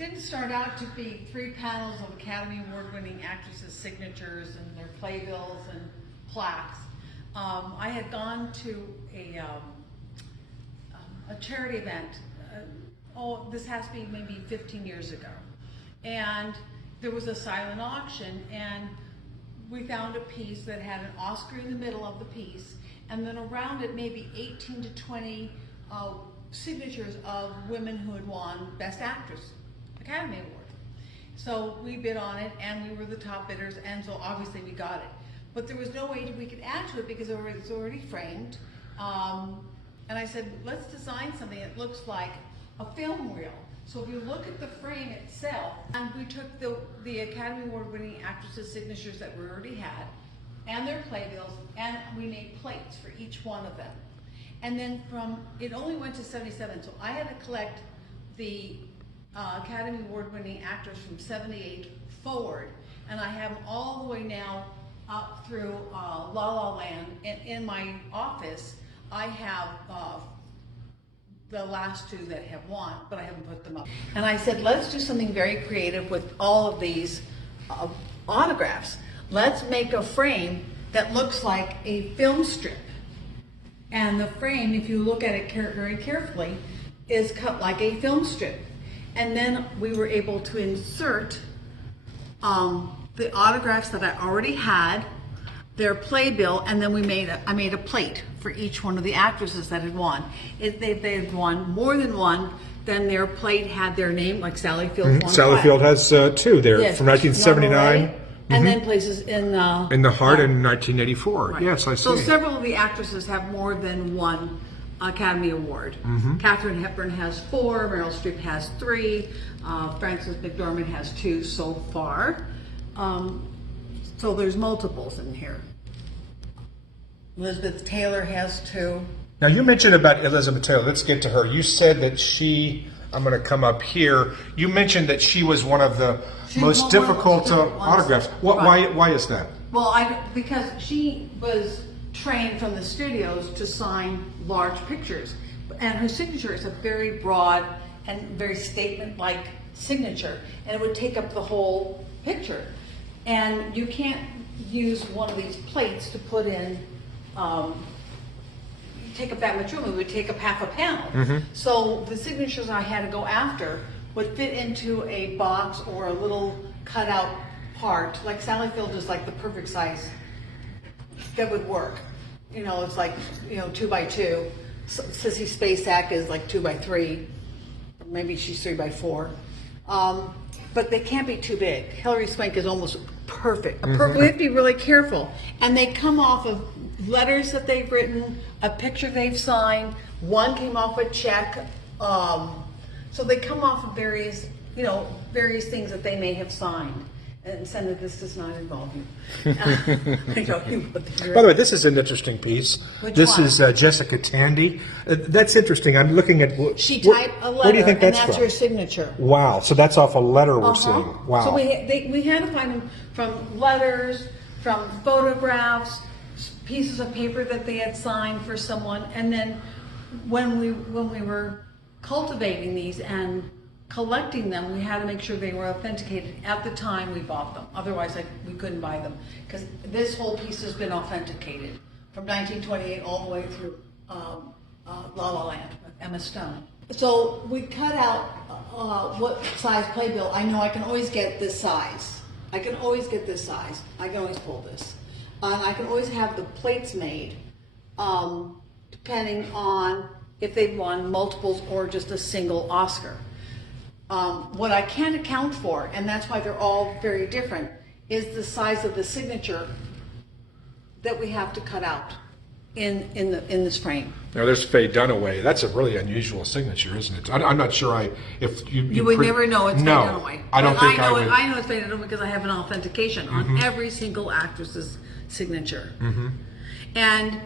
didn't start out to be 3 panels of Academy Award-winning actresses' signatures and their playbills and plaques. I had gone to a charity event. This has to be maybe 15 years ago, and there was a silent auction, and we found a piece that had an Oscar in the middle of the piece, and then around it maybe 18 to 20 signatures of women who had won Best Actress Academy Award. So we bid on it, and we were the top bidders, and so obviously we got it. But there was no way we could add to it because it was already framed. And I said, let's design something that looks like a film reel. So if you look at the frame itself, and we took the Academy Award-winning actresses' signatures that we already had, and their playbills, and we made plates for each one of them. And then it only went to 77, so I had to collect the Academy Award-winning actors from 78 forward, and I have them all the way now up through La La Land. And in my office, I have the last 2 that have won, but I haven't put them up. And I said, let's do something very creative with all of these autographs. Let's make a frame that looks like a film strip. And the frame, if you look at it very carefully, is cut like a film strip. And then we were able to insert the autographs that I already had, their playbill, and then I made a plate for each one of the actresses that had won. If they had won more than one, then their plate had their name, like Sally Field. Sally Field has 2 there, yes, from 1979. And then places in the Heart in 1984. Right. Yes, I see. So several of the actresses have more than one Academy Award. Katharine Hepburn has 4, Meryl Streep has 3, Frances McDormand has 2 so far. So there's multiples in here. Elizabeth Taylor has 2. Now you mentioned about Elizabeth Taylor. Let's get to her. You said that I'm going to come up here. You mentioned that she was one of the most difficult autographs. Why is that? Well, because she was trained from the studios to sign large pictures, and her signature is a very broad and very statement-like signature, and it would take up the whole picture. And you can't use one of these plates to put in, take up that much room. It would take up half a panel. So the signatures I had to go after would fit into a box or a little cutout part. Like Sally Field is like the perfect size that would work. You know, it's like, 2 by 2. Sissy Spacek is like 2 by 3. Maybe she's 3 by 4. But they can't be too big. Hilary Swank is almost perfect. We have to be really careful. And they come off of letters that they've written, a picture they've signed, one came off a check. So they come off of various things that they may have signed. And Senator, this does not involve you. By the way, this is an interesting piece. This is Jessica Tandy. That's interesting. I'm looking at. She typed a letter, where do you think that's and that's from? her signature. Wow. So that's off a letter we're seeing. Wow. So we had to find them from letters, from photographs, pieces of paper that they had signed for someone, and then when we were cultivating these and collecting them, we had to make sure they were authenticated at the time we bought them. Otherwise, we couldn't buy them, because this whole piece has been authenticated from 1928 all the way through La La Land with Emma Stone. So we cut out what size playbill. I know I can always get this size. I can always get this size. I can always pull this. And I can always have the plates made, depending on if they've won multiples or just a single Oscar. What I can't account for, and that's why they're all very different, is the size of the signature that we have to cut out in this frame. Now there's Faye Dunaway. That's a really unusual signature, isn't it? I'm not sure if you would never know it's Faye Dunaway. I don't think I would. I know it's Faye Dunaway because I have an authentication on every single actress's signature. And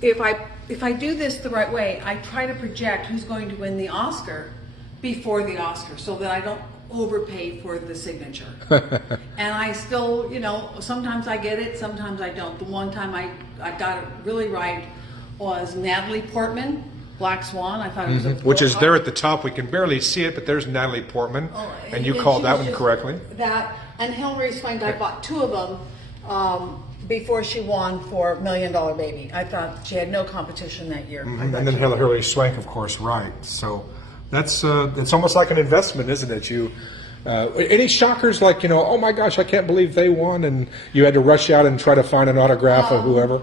if I do this the right way, I try to project who's going to win the Oscar before the Oscar, so that I don't overpay for the signature. And I still, sometimes I get it, sometimes I don't. The one time I got it really right was Natalie Portman Black Swan. I thought it was a which is there at the top. We can barely see it, but there's Natalie Portman, and you called that one correctly. That and Hilary Swank. I bought 2 of them before she won for $1 Million Baby. I thought she had no competition that year. And then Hilary Swank, of course, right? So that's it's almost like an investment, isn't it? You. Any shockers like, oh my gosh, I can't believe they won, and you had to rush out and try to find an autograph of whoever?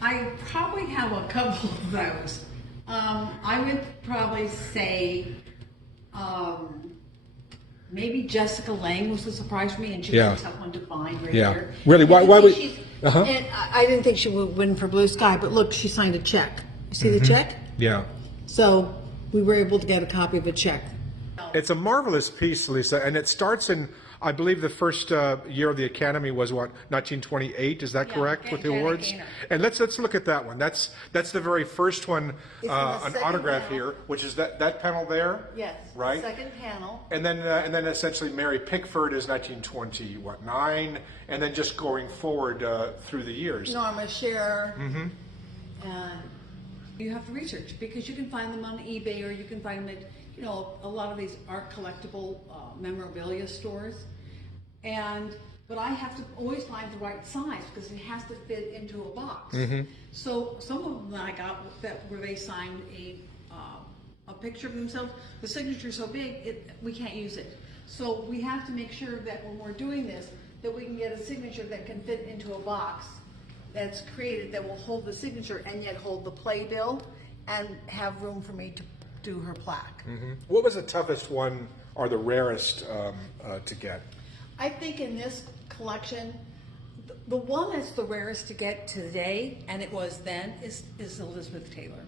I probably have a couple of those. I would probably say maybe Jessica Lange was a surprise for me, and she was a tough one to find right here. Really? Why would? And I didn't think she would win for Blue Sky, but look, she signed a check. You see the check? Yeah. So we were able to get a copy of a check. It's a marvelous piece, Lisa, and it starts in, I believe the first year of the Academy was what, 1928, is that correct, with the awards? And let's look at that one. That's the very first one, an autograph here, which is that panel there? Yes. Right? Second panel. And then essentially Mary Pickford is 1929, and then just going forward through the years. Norma Shearer. And you have to research, because you can find them on eBay, or you can find them at a lot of these art collectible memorabilia stores, but I have to always find the right size, because it has to fit into a box. So some of them that I got where they signed a picture of themselves, the signature's so big we can't use it. So we have to make sure that when we're doing this, that we can get a signature that can fit into a box that's created, that will hold the signature and yet hold the playbill and have room for me to do her plaque. What was the toughest one or the rarest to get? I think in this collection, the one that's the rarest to get today, and it was then, is Elizabeth Taylor.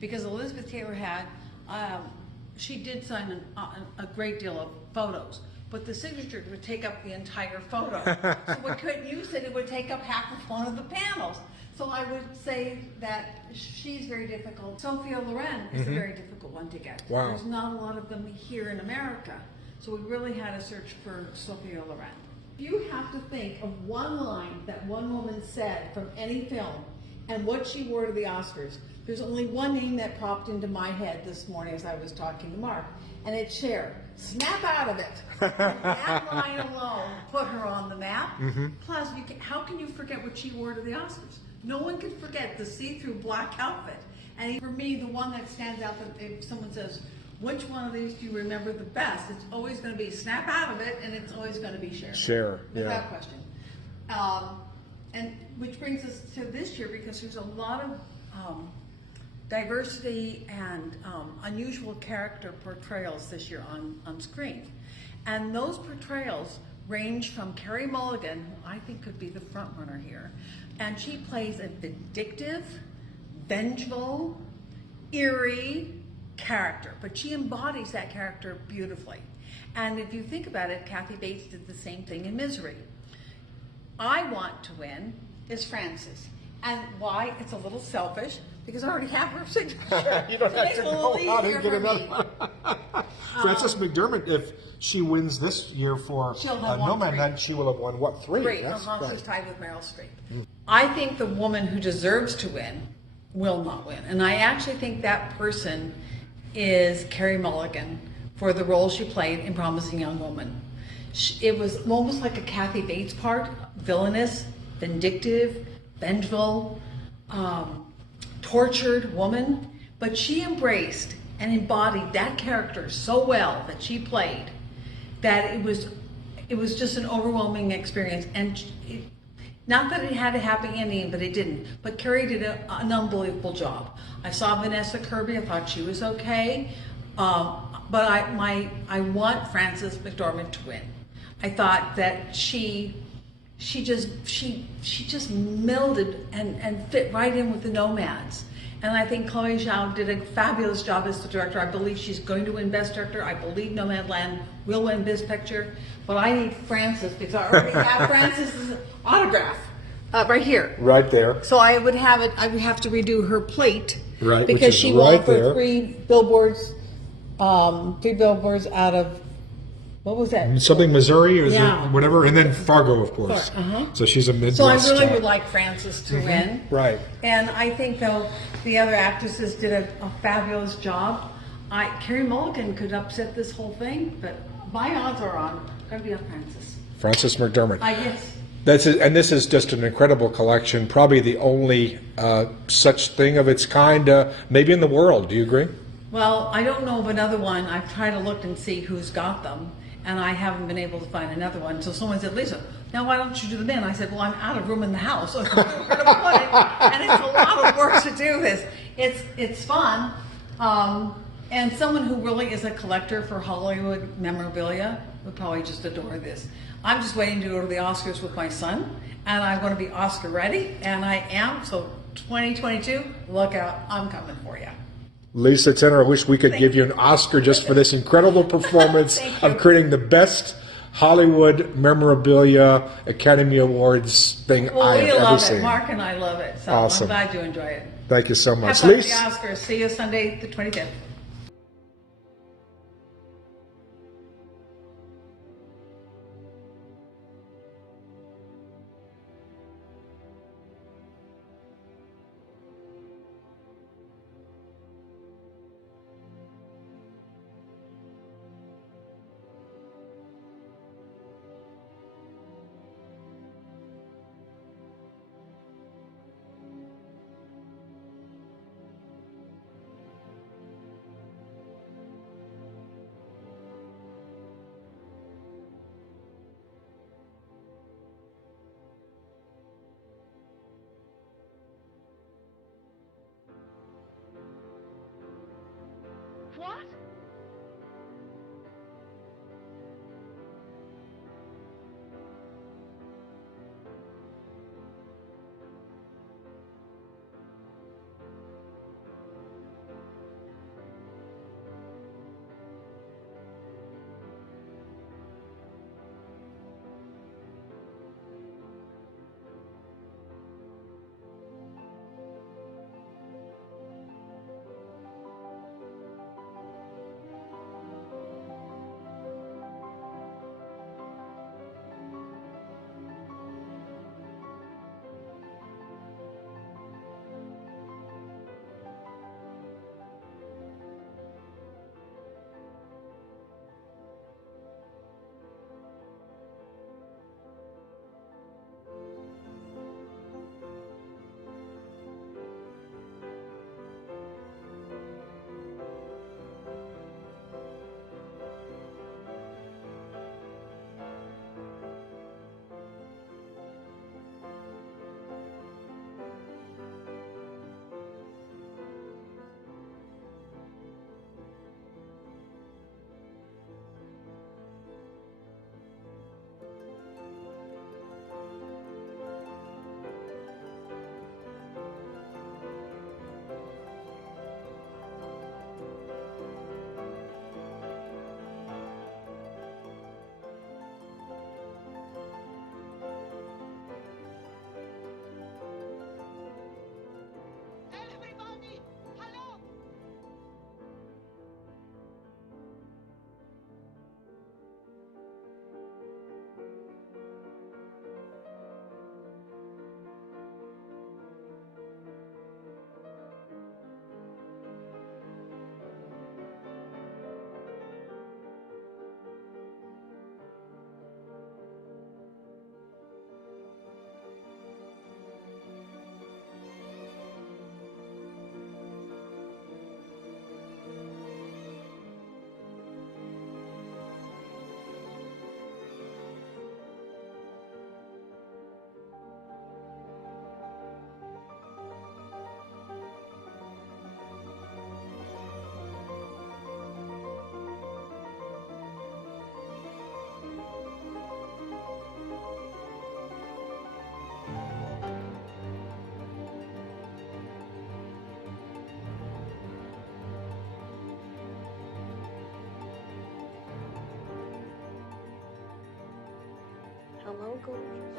Because Elizabeth Taylor had, she did sign a great deal of photos, but the signature would take up the entire photo. So we couldn't use it, it would take up half of one of the panels. So I would say that she's very difficult. Sophia Loren is a very difficult one to get. Wow. There's not a lot of them here in America. So we really had to search for Sophia Loren. You have to think of one line that one woman said from any film and what she wore to the Oscars. There's only one name that popped into my head this morning as I was talking to Mark, and it's Cher. Snap out of it. That line alone put her on the map. Plus, how can you forget what she wore to the Oscars? No one can forget the see-through black outfit. And for me, the one that stands out, that if someone says, which one of these do you remember the best? It's always going to be snap out of it, and it's always going to be Cher. Cher, yeah. Without question. And which brings us to this year, because there's a lot of diversity and unusual character portrayals this year on screen. And those portrayals range from Carey Mulligan, who I think could be the front runner here, and she plays a vindictive, vengeful, eerie character, but she embodies that character beautifully. And if you think about it, Kathy Bates did the same thing in Misery. I want to win is Frances. And why? It's a little selfish, because I already have her signature. You don't have to go out and get another one. Frances McDermott, if she wins this year for Nomadland, she will have won, what, 3? 3. She's tied with Meryl Streep. I think the woman who deserves to win will not win. And I actually think that person is Carey Mulligan for the role she played in Promising Young Woman. It was almost like a Kathy Bates part, villainous, vindictive, vengeful, tortured woman, but she embraced and embodied that character so well that she played that it was just an overwhelming experience. And not that it had a happy ending, but it didn't. But Carrie did an unbelievable job. I saw Vanessa Kirby. I thought she was okay, but I want Frances McDormand to win. I thought that she just melded and fit right in with the Nomads. And I think Chloe Zhao did a fabulous job as the director. I believe she's going to win Best Director. I believe Nomadland will win Best Picture. But I need Frances, because I already have Frances's autograph right here. Right there. So I would have it. I would have to redo her plate, right? Because she won for 3 billboards out of what was that? Something Missouri, or is Yeah. it whatever, and then Fargo, of course. So she's a Midwest. So I really would like Frances to win. Right. And I think though the other actresses did a fabulous job. Carrie Mulligan could upset this whole thing, but my odds are going to be on Frances. Frances McDermott. I guess. And this is just an incredible collection, probably the only such thing of its kind, maybe in the world. Do you agree? Well, I don't know of another one. I've tried to look and see who's got them, and I haven't been able to find another one. So someone said, Lisa, now why don't you do them in? I said, well, I'm out of room in the house, so where am I going to put it? And it's a lot of work to do this. It's fun. And someone who really is a collector for Hollywood memorabilia would probably just adore this. I'm just waiting to go to the Oscars with my son, and I want to be Oscar ready, and I am. So 2022, look out, I'm coming for you. Lisa Tenner, I wish we could give you an Oscar just for this incredible performance of creating the best Hollywood memorabilia Academy Awards thing I've We ever love seen. it. Mark and I love it. So Awesome. I'm glad you enjoy it. Thank you so much. Have fun at Lisa. the Oscars. See you Sunday the 25th. What? Everybody, hello! Hello, gorgeous.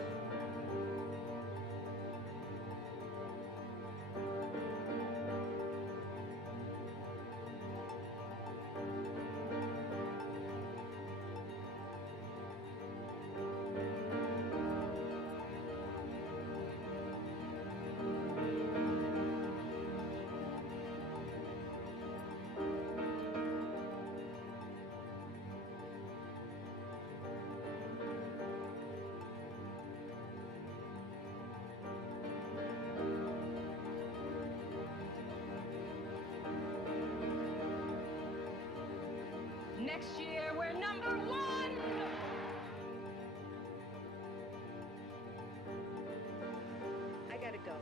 next year we're #1. I gotta go.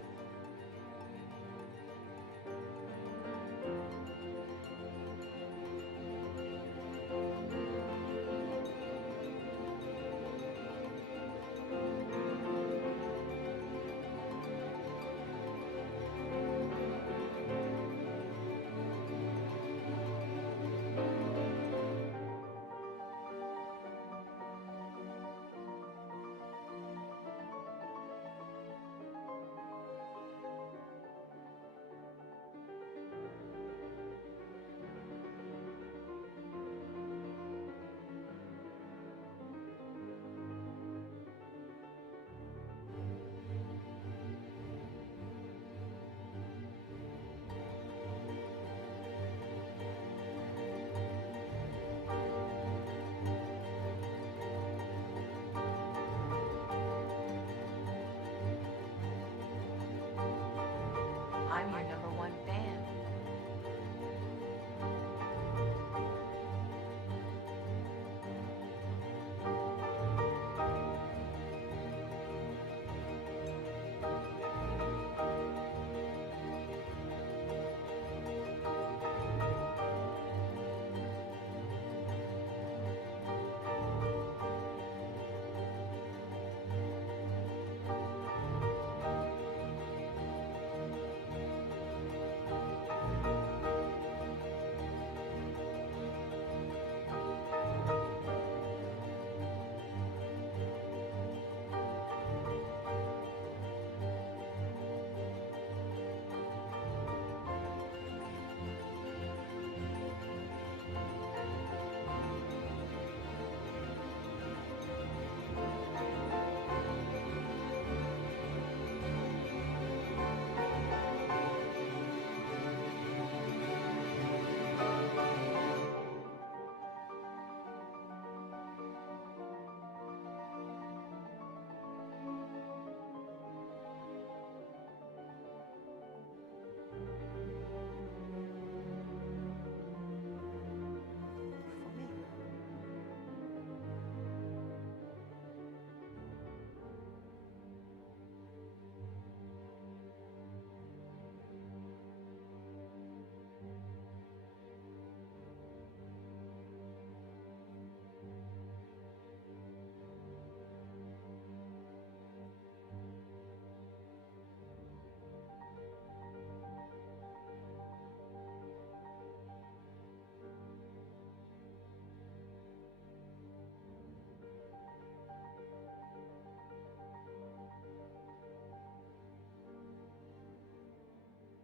I'm your #1 fan.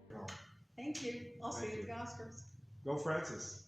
For me. Thank you. I'll see you at the Oscars. Go Francis.